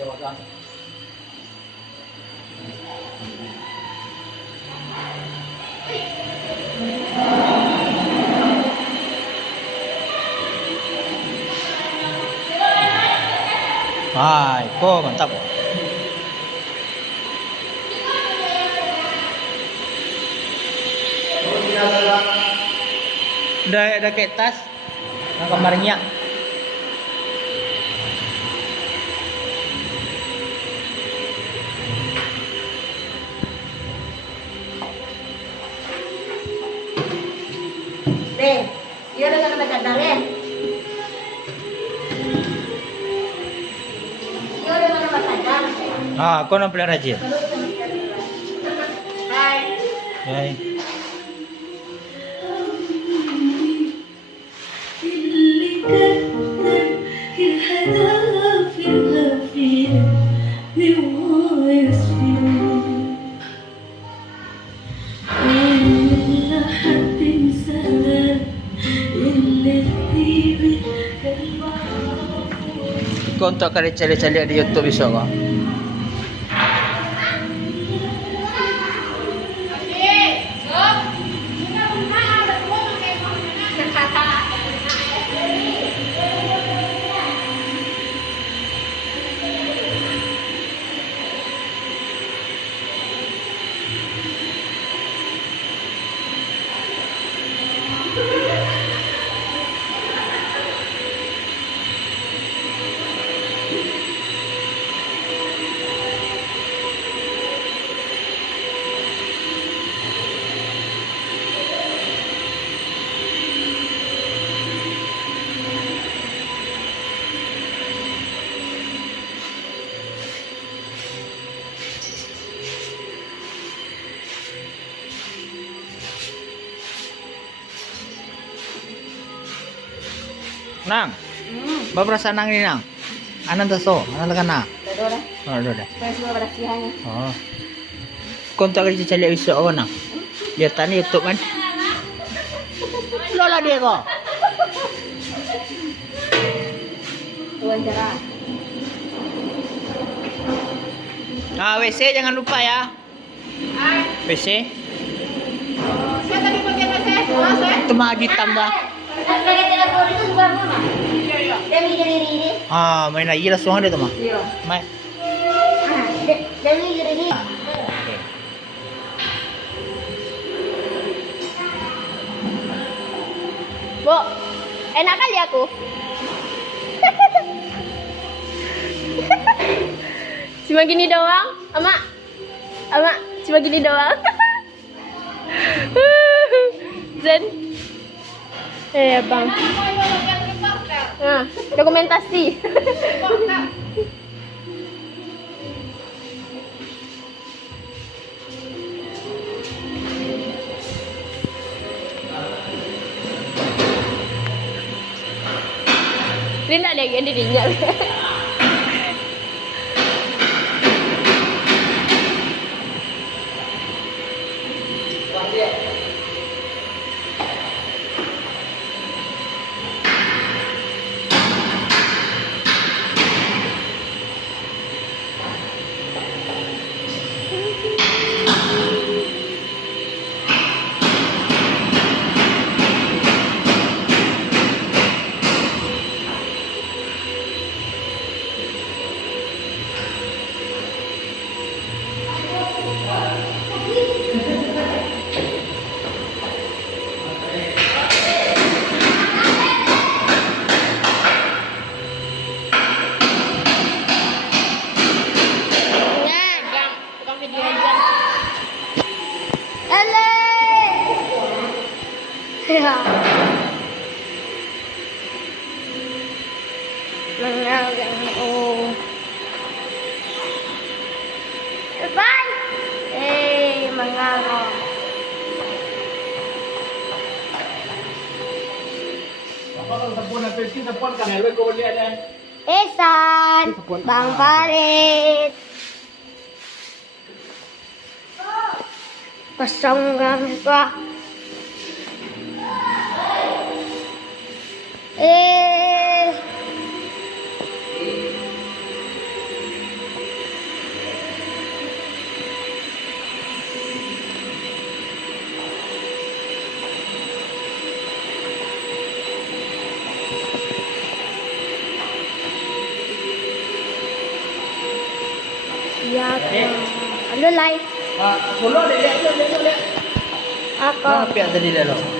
Hai, kok mantap. Udah kayak tas yang kamarnya. Deh, iya udah gak baca deh. Iya udah gak baca deh. Ah, kau nak pelihara aja. Hai. Hai. Kau untuk kali cari-cari di YouTube bisa kok. Nang, bapak rasa nang ini nang. Anan taso, anan tekan na. Udah. Oh, udah. Supaya semua berasihannya. Oh. Kau untuk kali cari bisa apa nang? Lihat tadi YouTube kan. Lola dia kok. Wawancara. Ah, WC jangan lupa ya. WC. Saya tadi bagian saya. Itu mah ditambah. Dari telepon itu juga mana? Iya. Dia mikir ini. Ah, main lagi lah suang dia tuh mah. Iya. Main. Dia mikir ini. Oke. Bu, enak kali aku. Cuma gini doang, ama, cuma gini doang. Zen, bang. Nah, dokumentasi. Ini ada yang dirinya. Bye. Mangaro. Esan, Bang Farid. Pasang pa. Dek. Alulay. Pulo dek. Ako. Ano piyak tadi dah lo?